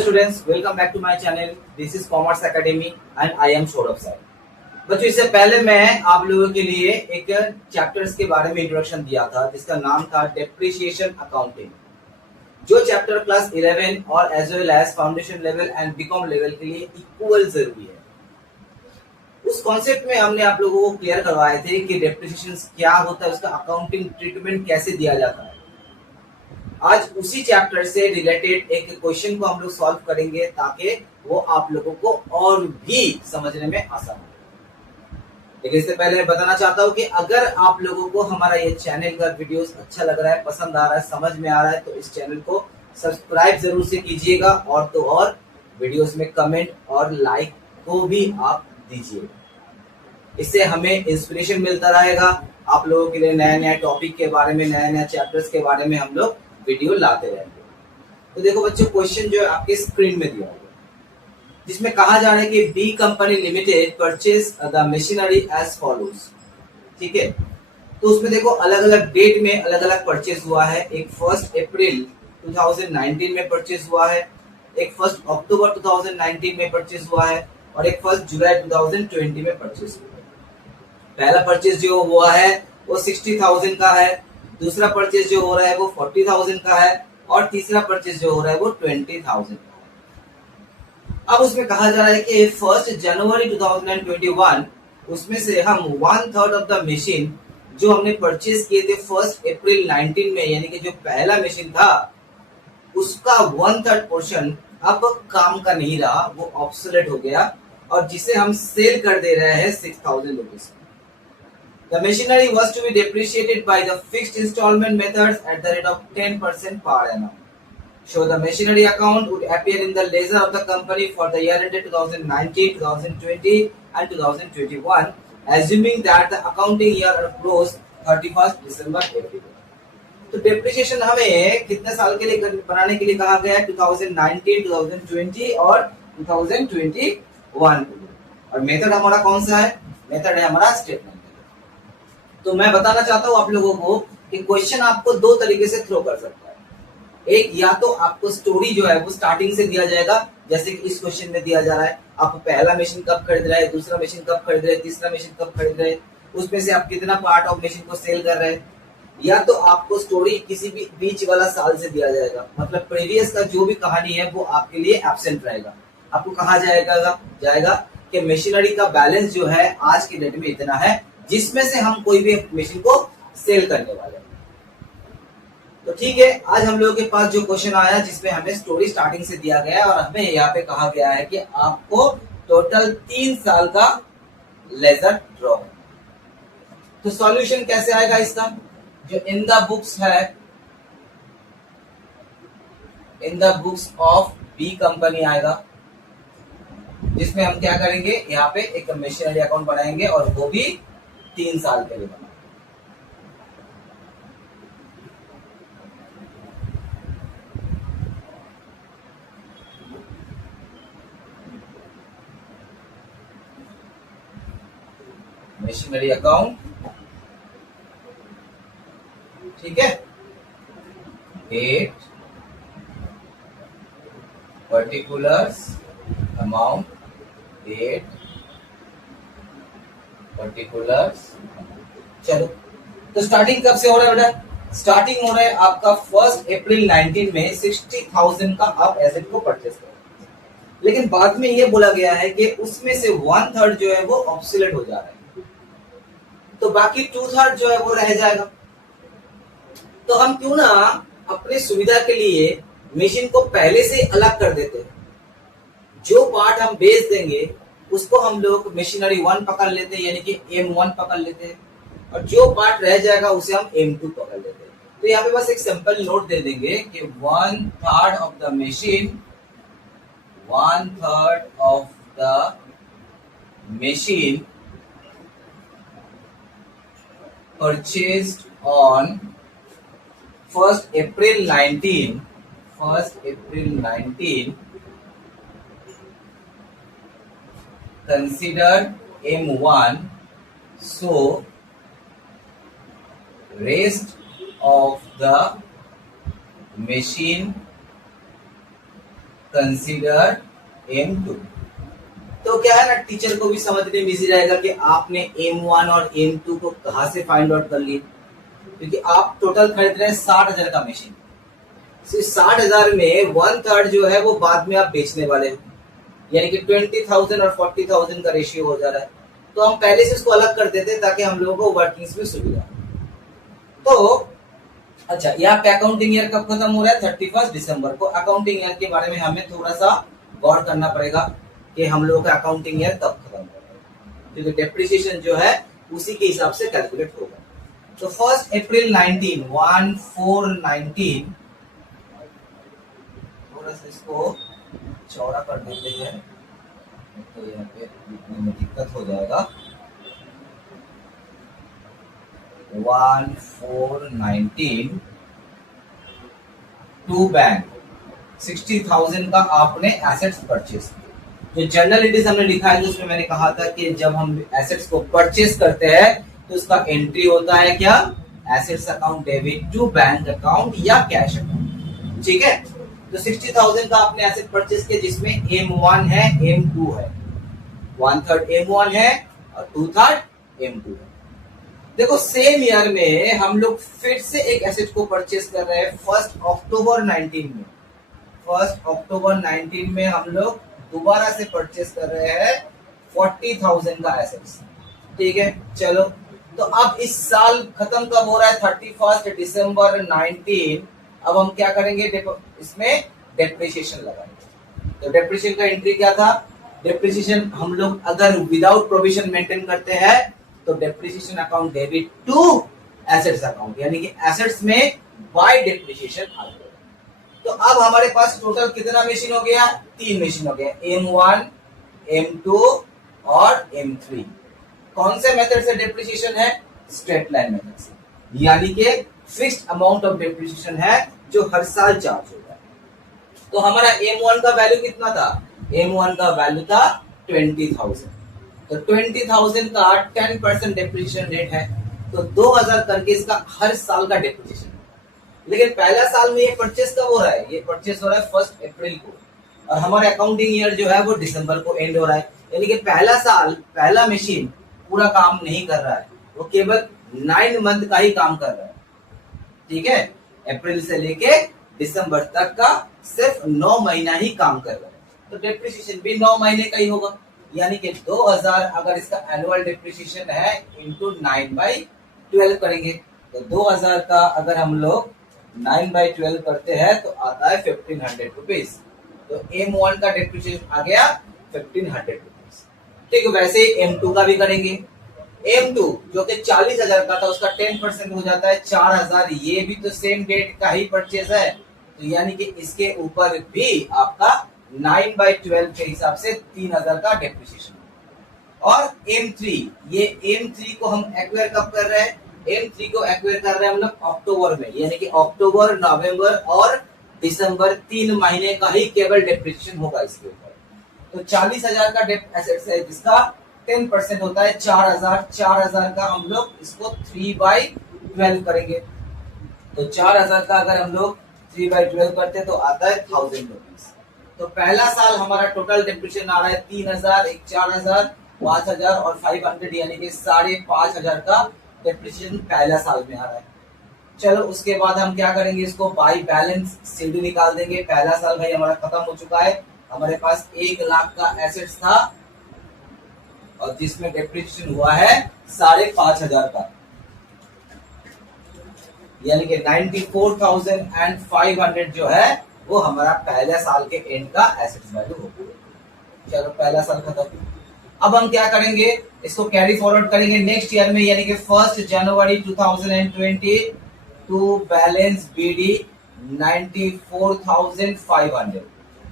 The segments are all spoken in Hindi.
Students, welcome back to my channel. This is commerce academy and I am Saurabh sir. बच्चों, इससे पहले मैं आप लोगों के लिए एक चैप्टर्स के बारे में इंट्रोडक्शन दिया था जिसका नाम था डेप्रिसिएशन अकाउंटिंग, जो चैप्टर क्लास 11 और as well as foundation level and BCom level के लिए इक्वल जरूरी है। उस कॉन्सेप्ट में हमने आप लोगों को क्लियर करवाए थे कि डेप्रिसिएशन क्या होता है, उसका अकाउंटिंग ट्रीटमेंट कैसे दिया जाता है। आज उसी चैप्टर से रिलेटेड एक क्वेश्चन को हम लोग सॉल्व करेंगे ताकि वो आप लोगों को और भी समझने में आसान हो। लेकिन इससे पहले मैं बताना चाहता हूँ कि अगर आप लोगों को हमारा ये चैनल का वीडियोस अच्छा लग रहा है, पसंद आ रहा है, समझ में आ रहा है, तो इस चैनल को सब्सक्राइब जरूर से कीजिएगा और तो और वीडियोस में कमेंट और लाइक को भी आप दीजिएगा। इससे हमें इंस्पिरेशन मिलता रहेगा आप लोगों के लिए नया नया टॉपिक के बारे में, नया नया चैप्टर्स के बारे में हम लोग वीडियो लाते रहेंगे। तो देखो बच्चों, क्वेश्चन जो है आपके स्क्रीन में दिया हुआ है, जिसमें कहा जा रहा है कि B company limited purchase the machinery as follows. ठीक है, तो उसमें देखो अलग अलग डेट में अलग अलग परचेज हुआ है। एक 1 अप्रैल 2019 में परचेज हुआ है, एक 1 अक्टूबर 2019 में परचेज हुआ है और एक 1 जुलाई 2020 में परचेज हुआ है। पहला परचेज जो हुआ है वो 60,000 का है, दूसरा परचेज जो हो रहा है वो 40,000 का है और तीसरा परचेज जो हो रहा है वो 20,000 का है। अब उसमें कहा जा रहा है कि 1 जनवरी 2021 उसमें से हम 1/3 ऑफ द मशीन जो हमने परचेज किए थे 1 अप्रैल 19 में, यानी कि जो पहला मशीन था उसका 1/3 पोर्शन अब काम का नहीं रहा, वो ऑब्सोलेट हो गया और जिसे हम सेल कर दे रहे हैं 6,000 rupees. The machinery was to be depreciated by the fixed installment methods at the rate of 10% per annum. So the machinery account would appear in the ledger of the company for the year ended 2019, 2020 and 2021, assuming that the accounting year closed 31st December every year. तो डेप्रिसिएशन हमें कितने साल के लिए बनाने के लिए कहा गया है? 2019, 2020 और 2021। और मेथड हमारा कौन सा है? मेथड है हमारा स्टेटमेंट। तो मैं बताना चाहता हूं आप लोगों को कि क्वेश्चन आपको दो तरीके से थ्रो कर सकता है। एक, या तो आपको स्टोरी जो है वो स्टार्टिंग से दिया जाएगा, जैसे कि इस क्वेश्चन में दिया जा रहा है आप पहला मशीन कब खरीद रहे हैं, दूसरा मशीन कब खरीद रहे हैं, तीसरा मशीन कब खरीद रहे हैं, उसमें से आप कितना पार्ट ऑफ मशीन को सेल कर रहे हैं। या तो आपको स्टोरी किसी भी बीच वाला साल से दिया जाएगा, मतलब प्रीवियस का जो भी कहानी है वो आपके लिए एब्सेंट रहेगा। आपको कहा जाएगा कि मशीनरी का बैलेंस जो है आज की डेट में इतना है, जिसमें से हम कोई भी मशीन को सेल करने वाले हैं। तो ठीक है, आज हम लोगों के पास जो क्वेश्चन आया जिसमें हमें स्टोरी स्टार्टिंग से दिया गया है और हमें यहाँ पे कहा गया है कि आपको टोटल 3 साल का लेजर ड्रॉ है। तो सॉल्यूशन कैसे आएगा इसका? जो इन द बुक्स है, in the books of B company आएगा, जिसमें हम क्या करेंगे, यहाँ पे एक मशीनरी अकाउंट बनाएंगे और वो भी 3 साल के लिए बना। मशीनरी अकाउंट, ठीक है, date, particulars, amount, date, particulars. चलो, तो स्टार्टिंग कब से हो रहा है बेटा? स्टार्टिंग हो रहा है आपका 1 अप्रैल 19 में 60,000 का आप एसेट को परचेस करें। लेकिन बाद में ये बोला गया है कि उसमें से 1/3 जो है वो ऑब्सोलेट हो जा रहा है, तो बाकी 2/3 जो है वो रह जाएगा। तो हम क्यों ना अपनी सुविधा के लिए मशीन को पहले से अलग कर देते हैं। जो पार्ट हम बेच देंगे उसको हम लोग मशीनरी 1 पकड़ लेते हैं, यानी कि M1 पकड़ लेते हैं, और जो पार्ट रह जाएगा उसे हम M2 पकड़ लेते हैं। तो यहाँ पे बस एक सिंपल नोट दे देंगे कि 1/3 of the machine, 1/3 of the machine purchased on 1 April 19 considered M1, so rest of the machine consider M2। तो क्या है ना, टीचर को भी समझने में इजी रहेगा कि आपने M1 और M2 को कहां से फाइंड आउट कर लिए, क्योंकि आप टोटल खरीद रहे हैं 60,000 का मशीन। 60,000 में 1/3 जो है वो बाद में आप बेचने वाले हो, यानी कि 20,000 और 40,000 का रेशियो हो जा रहा है। तो हम पहले से इसको अलग कर देते हैं ताकि हम लोगों को वर्किंग्स में सुविधा। तो अच्छा, यहाँ पे अकाउंटिंग ईयर कब खत्म हो रहा है? 31 दिसंबर को। अकाउंटिंग ईयर के बारे में हमें थोड़ा सा गौर करना पड़ेगा कि हम लोगों का अकाउंटिंग ईयर कब खत्म हो रहा है, क्योंकि डेप्रिसिएशन जो है उसी के हिसाब से कैलकुलेट होगा। तो 1 अप्रैल 1419, थोड़ा सा इसको चौड़ा कर देते हैं तो यहाँ पे लिखने में दिक्कत हो जाएगा। 1419 टू बैंक 60,000 का आपने एसेट्स परचेस किए। जो जर्नल एंट्रीज हमने लिखा है तो उसमें मैंने कहा था कि जब हम एसेट्स को परचेस करते हैं तो उसका एंट्री होता है क्या? Assets account debit to bank account या कैश अकाउंट। ठीक है, तो 60,000 का आपने एसेट परचेस किया जिसमें M1 है, M2 है, 1/3 M1 है और 2/3 M2 है। देखो सेम ईयर में हम लोग फिर से एक एसेट को परचेस कर रहे हैं 1 अक्टूबर 19 में। 1 अक्टूबर 19 में हम लोग दोबारा से परचेस कर रहे हैं 40,000 का एसेट्स। ठीक है, चलो तो अब इस साल खत्म कब हो रहा है? 31 दिसंबर 19। अब हम क्या करेंगे? इसमें डेप्रिसिएशन लगाएंगे। तो डेप्रिसिएशन का एंट्री क्या था? डेप्रिसिएशन हम लोग अगर विदाउट प्रोविजन मेंटेन करते हैं तो depreciation account debit to assets account, यानी कि एसेट्स में बाय डेप्रिसिएशन आ गया। तो अब हमारे पास टोटल कितना मशीन हो गया? 3 मशीन हो गया, M1, M2 और M3। कौन से मेथड से डेप्रिसिएशन है? स्ट्रेट लाइन मेथड से, यानी कि फिक्स्ड अमाउंट ऑफ डेप्रिसिएशन है जो हर साल चार्ज होगा। तो हमारा M1 का वैल्यू कितना था? M1 का वैल्यू था 20,000। तो 20,000 का 10% डेप्रिसिएशन रेट है, तो 2,000 करके इसका हर साल का डेप्रिसिएशन। लेकिन पहला साल में ये परचेस कब हो रहा है? ये परचेस हो रहा है 1 अप्रैल को, और हमारे अकाउंटिंग ईयर जो है वो दिसंबर को एंड हो रहा है, यानी कि पहला साल पहला मशीन पूरा काम नहीं कर रहा है, वो केवल 9 मंथ का ही काम कर रहा है। ठीक है, अप्रैल से लेके दिसंबर तक का सिर्फ 9 महीना ही काम कर रहा है, तो डेप्रिसिएशन भी 9 महीने का ही होगा। यानी कि 2,000 अगर इसका एनुअल डेप्रिसिएशन है इंटू 9/12 करेंगे, तो 2,000 का अगर हम लोग 9/12 करते हैं तो आता है 1,500 रुपीज। तो M1 का डेप्रिसिएशन आ गया 1,500 रुपीज। ठीक है, वैसे ही M2 का भी करेंगे। M2 जो कि 40,000 का था उसका 10% हो जाता है 4,000। ये भी तो सेम डेट का ही परचेज है, तो यानी कि इसके ऊपर भी आपका 9/12 के हिसाब से 3,000 का डेप्रिसिएशन। और M3, ये M3 को हम एक्वायर कब कर रहे हैं? M3 को एक्वायर कर रहे हैं हम लोग अक्टूबर में, यानी कि अक्टूबर, नवंबर और दिसंबर 3 महीने का ही केवल डेप्रिसिएशन होगा इसके ऊपर। तो 40,000 का एसेट्स है जिसका 10% होता है 4,000। 4,000 का हम लोग इसको 3/12 करेंगे, तो 4,000 का अगर हम लोग 3/12 करते तो आता है 1,000 रुपीज। तो पहला साल हमारा टोटल डेप्रिसिएशन आ रहा है 3,000, एक 4,000, 5,000 और 500, यानी कि 5,500 का डेप्रिसिएशन पहला साल में आ रहा है। चलो उसके बाद हम क्या करेंगे? इसको बाय बैलेंस सीडी निकाल देंगे। पहला साल भाई हमारा खत्म हो चुका है, हमारे पास 1 लाख का एसेट्स था और जिसमें डेप्रिसिएशन हुआ है 5,500 का, यानी कि 94,500 जो है वो हमारा पहले साल के एंड का एसेट्स वैल्यू हो गया। चलो पहला साल खत्म। अब हम क्या करेंगे? इसको कैरी फॉरवर्ड करेंगे नेक्स्ट ईयर में, यानी कि 1 जनवरी 2020 टू बैलेंस बीडी 94,500।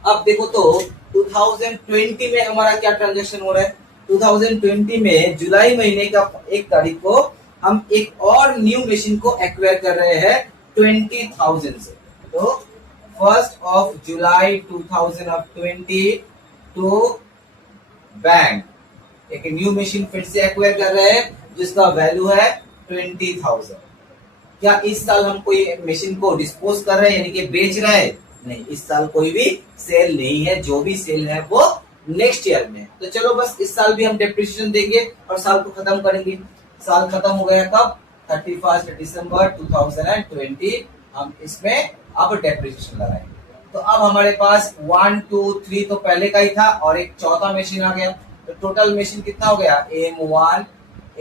अब देखो तो 2020 में हमारा क्या ट्रांजेक्शन हो रहा है? 2020 में जुलाई महीने का 1 तारीख को हम एक और न्यू मशीन को एक्वायर कर रहे हैं 20,000 से। तो 1 जुलाई 2020 टू बैंक एक न्यू मशीन फिर से एक्वायर कर रहे हैं जिसका वैल्यू है 20,000। क्या इस साल हम कोई मशीन को डिस्पोज कर रहे हैं, यानी कि बेच रहे हैं? नहीं, इस साल कोई भी सेल नहीं है, जो भी सेल है वो नेक्स्ट ईयर में। तो चलो बस इस साल भी हम डेप्रिसिएशन देंगे और साल को खत्म करेंगे। साल खत्म हो गया कब? 31 दिसंबर 2020। हम इसमें अब डेप्रिसिएशन लगाएंगे। तो अब हमारे पास 1 2 3 तो पहले का ही था और एक चौथा मशीन आ गया। तो टोटल मशीन कितना हो गया? M1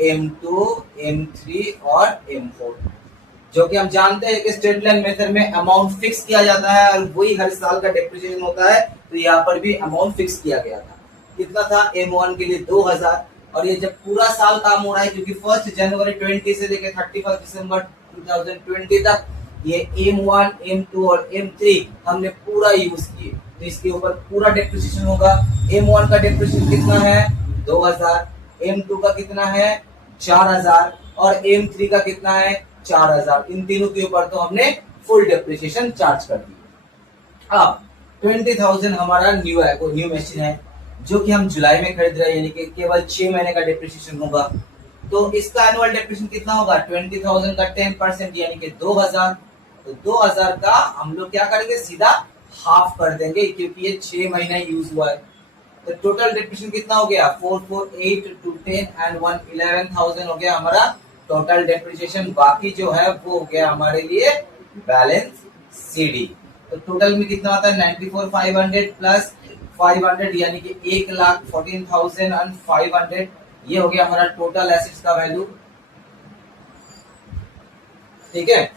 M2 M3 और M4, जो कि हम जानते हैं कि स्ट्रेट लाइन मेथड में अमाउंट फिक्स किया जाता है और वही हर साल का डेप्रिसिएशन होता है। तो यहाँ पर भी अमाउंट फिक्स किया गया था। कितना था? M1 के लिए 2000। और ये जब पूरा साल काम हो रहा है, क्योंकि 1 जनवरी 20 से लेकर 31 दिसंबर 2020 तक ये M1 M2 और M3 हमने पूरा यूज किए, तो इसके ऊपर पूरा डेप्रिसिएशन होगा। M1 का डेप्रिसिएशन कितना है? 2000। M2 का कितना है? 4000 और M3 का कितना है? 4000। इन तीनों के ऊपर तो हमने फुल डेप्रिसिएशन चार्ज कर दिया। अब 20,000 हमारा न्यू मशीन है, जो कि हम जुलाई में खरीद रहे हैं, यानी कि केवल 6 महीने का डेप्रिसिएशन होगा। तो इसका एनुअल डेप्रिसिएशन कितना होगा? 20,000 का 10% यानी कि 2000। तो 2000 का हम लोग क्या करेंगे? सीधा हाफ कर देंगे, क्योंकि ये 6 महीना यूज हुआ है। तो टोटल डेप्रिसिएशन कितना हो गया? 4 4 8 2 10 एंड 1 11,000 हो गया हमारा टोटल डेप्रिसिएशन। बाकी जो है वो हो गया हमारे लिए बैलेंस सीडी। तो टोटल में कितना आता है? 94,500 प्लस 500 यानी कि 1,14,500। ये हो गया हमारा टोटल एसेट्स का वैल्यू। ठीक है,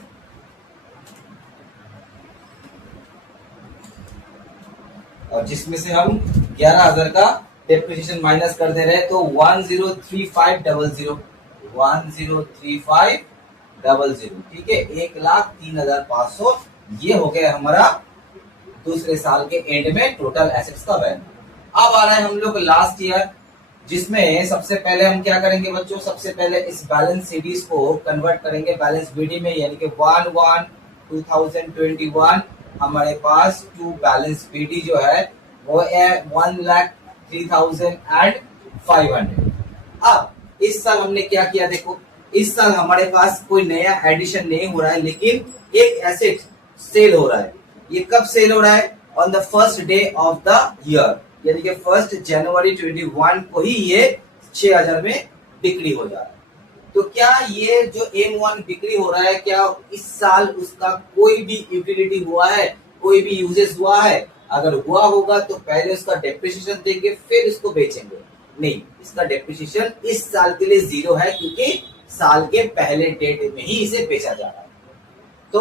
और जिसमें से हम 11,000 का डेप्रिसिएशन माइनस कर दे रहे हैं, तो 103500 103500। ठीक है, 1,03,500। ये हो गया हमारा दूसरे साल के एंड में टोटल एसेट्स का वैल्यू। अब आ रहा है हम लोग लास्ट ईयर, जिसमें सबसे पहले हम क्या करेंगे बच्चों? सबसे पहले इस बैलेंस सीडीज को कन्वर्ट करेंगे बैलेंस बीडी में, यानी कि 1/1/2021 हमारे पास टू बैलेंस बीडी जो है वो है 1,03,500। अब इस साल हमने क्या किया? देखो, इस साल हमारे पास कोई नया एडिशन नहीं हो रहा है, लेकिन एक एसेट सेल हो रहा है। ये कब सेल हो रहा है? On the first day of the year, यानी कि 1 जनवरी 21 को ही ये 6,000 में बिक्री हो जा रहा है। तो क्या ये जो M1 बिक्री हो रहा है, क्या इस साल उसका कोई भी यूटिलिटी हुआ है, कोई भी यूजेस हुआ है? अगर हुआ होगा तो पहले उसका डेप्रिसिएशन देंगे, फिर इसको बेचेंगे। नहीं, इसका डेप्रिसिएशन इस साल के लिए 0 है, क्योंकि साल के पहले डेट में ही इसे बेचा जा रहा है। तो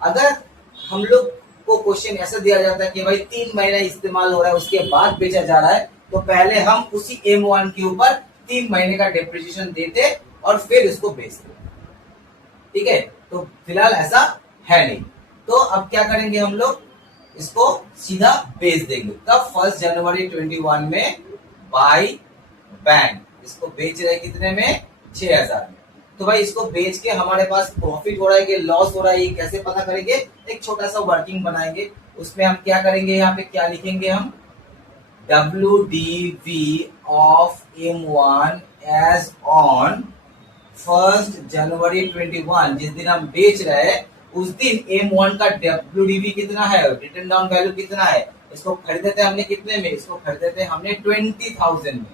अगर हम लोग को क्वेश्चन ऐसा दिया जाता है कि भाई 3 महीना इस्तेमाल हो रहा है उसके बाद बेचा जा रहा है, तो पहले हम उसी M1 के ऊपर 3 महीने का डेप्रिसिएशन देते और फिर इसको बेचते। ठीक है, तो फिलहाल ऐसा है नहीं। तो अब क्या करेंगे? हम लोग इसको सीधा बेच देंगे। तब 1 जनवरी 21 में बाय बैंक इसको बेच रहे कितने में? 6,000 में। तो भाई इसको बेच के हमारे पास प्रॉफिट हो रहा है कि लॉस हो रहा है, ये कैसे पता करेंगे? एक छोटा सा वर्किंग बनाएंगे। उसमें हम क्या करेंगे? यहाँ पे क्या लिखेंगे हम? WDV of M1 as on 1 January 21, जिस दिन हम बेच रहे हैं उस दिन M1 का WDV कितना है? रिटर्न डाउन वैल्यू कितना है? इसको खरीदे थे हमने कितने में? इसको खरीदे थे हमने 20,000 में।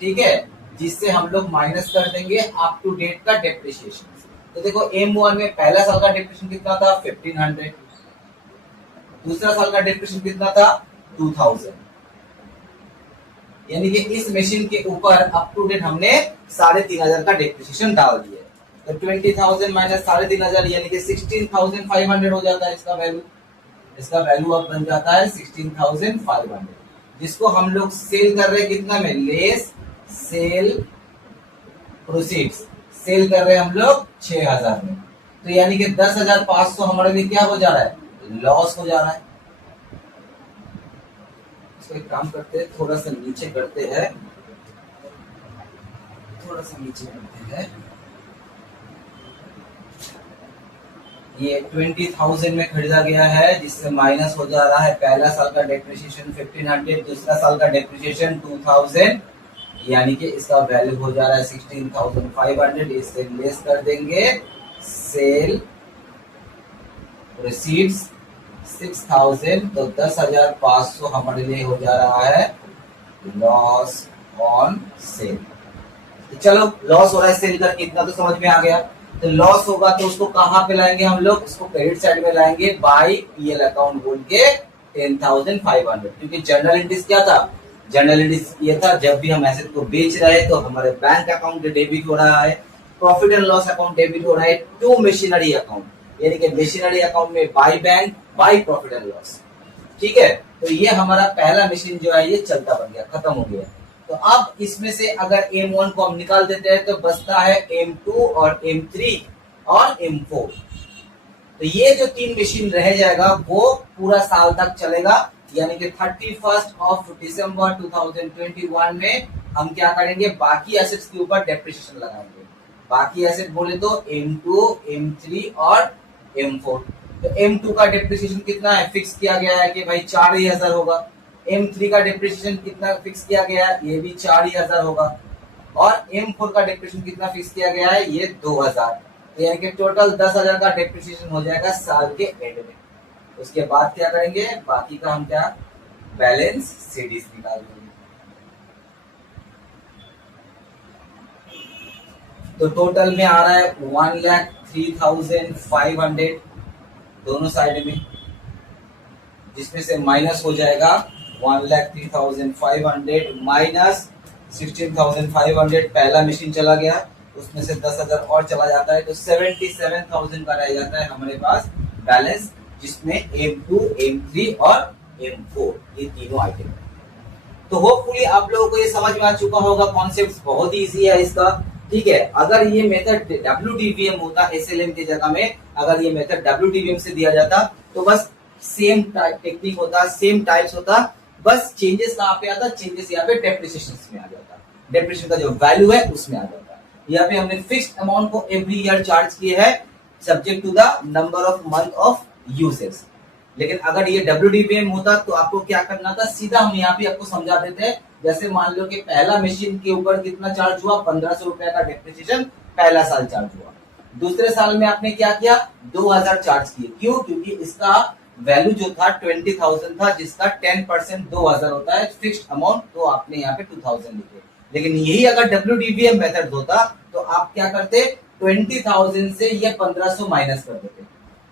ठीक है, जिससे हम लोग माइनस कर देंगे अप टू डेट का डेप्रिसिएशन। तो देखो, M1 में पहला साल का डेप्रिसिएशन कितना था? 1,500। दूसरा साल का डेप्रिसिएशन कितना था? 2,000। यानी कि इस मशीन के ऊपर अप टू डेट हमने 3,500 का डेप्रिसिएशन डाल दिया। तो 20,000 माइनस 3,500 यानी कि 16,500 हो जाता है इसका वैल्यू। इसका वैल्यू अब बन जाता है 16,500, जिसको हम लोग सेल कर रहे हैं कितना में? लेस सेल प्रोसीड्स सेल कर रहे हैं हम लोग 6,000 में। तो यानी कि 10,500 हमारे लिए क्या हो जा रहा है? लॉस हो जा रहा है। इसको एक काम करते हैं, थोड़ा सा नीचे करते हैं, थोड़ा सा नीचे करते हैं। ये 20,000 में खरीदा गया है, जिससे माइनस हो जा रहा है पहला साल का डेप्रिसिएशन 1,500, दूसरा साल का डेप्रिसिएशन 2,000, यानी कि इसका वैल्यू हो जा रहा है 16,500। इससे लेस कर देंगे सेल प्रोसीड्स 6000, तो 10,500 हमारे लिए हो जा रहा है लॉस ऑन सेल। तो चलो लॉस हो रहा है सेल करके, इतना तो समझ में आ गया। तो लॉस होगा तो उसको कहाँ पे लाएंगे हम लोग, उसको क्रेडिट साइड में लाएंगे बाय पीएल अकाउंट बोल के 10,500, क्योंकि जनरल एंट्रीज क्या था, जनरल एंट्रीज ये था जब भी हम एसेट को बेच रहे हैं तो हमारे बैंक अकाउंट डेबिट हो रहा है, profit and loss account debit हो रहा है टू मशीनरी अकाउंट, यानी कि मशीनरी अकाउंट में by bank by profit and loss. ठीक है, तो ये हमारा पहला मशीन जो है ये चलता बन गया, खत्म हो गया। तो अब इसमें से अगर M1 को हम निकाल देते हैं तो बचता है M2 और M3 और M4। तो ये जो तीन मशीन रह जाएगा वो पूरा साल तक चलेगा, यानी कि 31 दिसंबर 2021 में हम क्या करेंगे, बाकी एसेट्स के ऊपर डेप्रिसिएशन लगाएंगे। बाकी एसेट बोले तो M2, M3 और M4। तो M2 का डेप्रिसिएशन कितना है, फिक्स किया गया है कि भाई 4,000 होगा। M3 का डेप्रिसिएशन कितना फिक्स किया गया है, ये भी 4,000 होगा। और M4 का डेप्रिसिएशन कितना फिक्स किया गया है, ये 2,000। तो यानी कि टोटल 10,000 का डेप्रिसिएशन हो जाएगा साल के एंड में। उसके बाद क्या करेंगे, बाकी का हम क्या बैलेंस सीडीज निकाल देंगे। तो टोटल में आ रहा है 1,03,500 दोनों साइड में, जिसमें से माइनस हो जाएगा 1,03,500 माइनस 16,500 पहला मशीन चला गया, उसमें से 10,000 और चला जाता है, तो 77,000 का रह जाता है हमारे पास बैलेंस, जिसमें M2, M3 और M4 ये तीनों आइटम है। तो होपफुली आप लोगों को ये समझ में आ चुका होगा, कॉन्सेप्ट बहुत इजी है इसका। ठीक है, अगर ये मेथड WDVM होता SLM की जगह में, अगर ये मेथड WDVM से दिया जाता तो बस सेम टेक्निक होता, सेम टाइप्स होता, बस चेंजेस कहाँ पे आता, चेंजेस यहाँ पे डेप्रिसिएशन में आ जाता, डेप्रिसिएशन का जो वैल्यू है उसमें आ जाता। यहाँ पे हमने फिक्स्ड अमाउंट को एवरी ईयर चार्ज किया है subject to the number of month of uses. लेकिन अगर ये WDVM होता तो आपको क्या करना था, सीधा हम यहाँ पे आपको समझा देते हैं। जैसे मान लो कि पहला मशीन के ऊपर कितना चार्ज हुआ, 1,500 रुपया का डेप्रिसिएशन पहला साल चार्ज हुआ। दूसरे साल में आपने क्या किया, 2,000 चार्ज किए। क्यों, क्योंकि इसका वैल्यू जो था 20,000 था, जिसका 10% 2,000 होता है फिक्स्ड अमाउंट, तो आपने यहाँ पे 2,000 लिखे। लेकिन यही अगर WDVM मेथड होता तो आप क्या करते, 20,000 से ये 1,500 माइनस कर देते।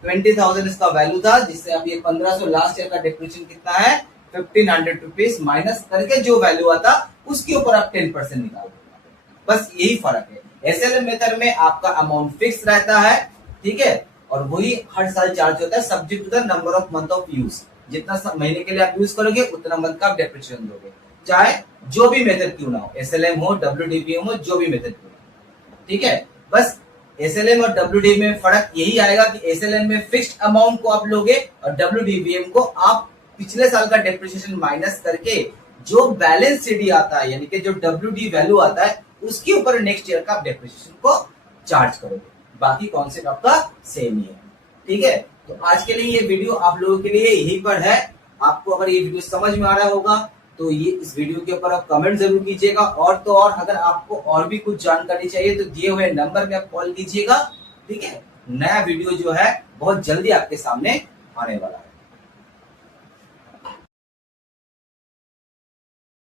20,000 इसका वैल्यू था, जिससे अब ये 1,500 लास्ट ईयर का डेप्रिसिएशन कितना है 1,500 रुपीज माइनस करके जो वैल्यू आता उसके ऊपर आप 10% निकाल दो। बस यही फर्क है। SLM मेथड में आपका अमाउंट फिक्स रहता है, ठीक है, और वही हर साल चार्ज होता है subject to the number of month of use. जितना महीने के लिए आप यूज करोगे उतना मंथ का आप डेप्रिसिएशन दोगे, चाहे जो भी मेथड क्यों ना हो, SLM हो WDVM हो, जो भी मेथड क्यों ना हो। ठीक है, बस SLM और WDVM में फर्क यही आएगा कि SLM में फिक्स्ड अमाउंट को आप लोगे और WDVM को आप पिछले साल का डेप्रिसिएशन माइनस करके जो बैलेंस सीडी आता है, यानी कि जो WD वैल्यू आता है उसके ऊपर नेक्स्ट ईयर का डेप्रिसिएशन को चार्ज करोगे। बाकी कॉन्सेप्ट आपका सेम ही है। ठीक है, तो आज के लिए ये वीडियो आप लोगों के लिए यही पर है। आपको अगर ये वीडियो समझ में आ रहा होगा तो ये इस वीडियो के ऊपर आप कमेंट जरूर कीजिएगा, और तो और अगर आपको और भी कुछ जानकारी चाहिए तो दिए हुए नंबर में आप कॉल कीजिएगा। ठीक है, नया वीडियो जो है बहुत जल्दी आपके सामने आने वाला है।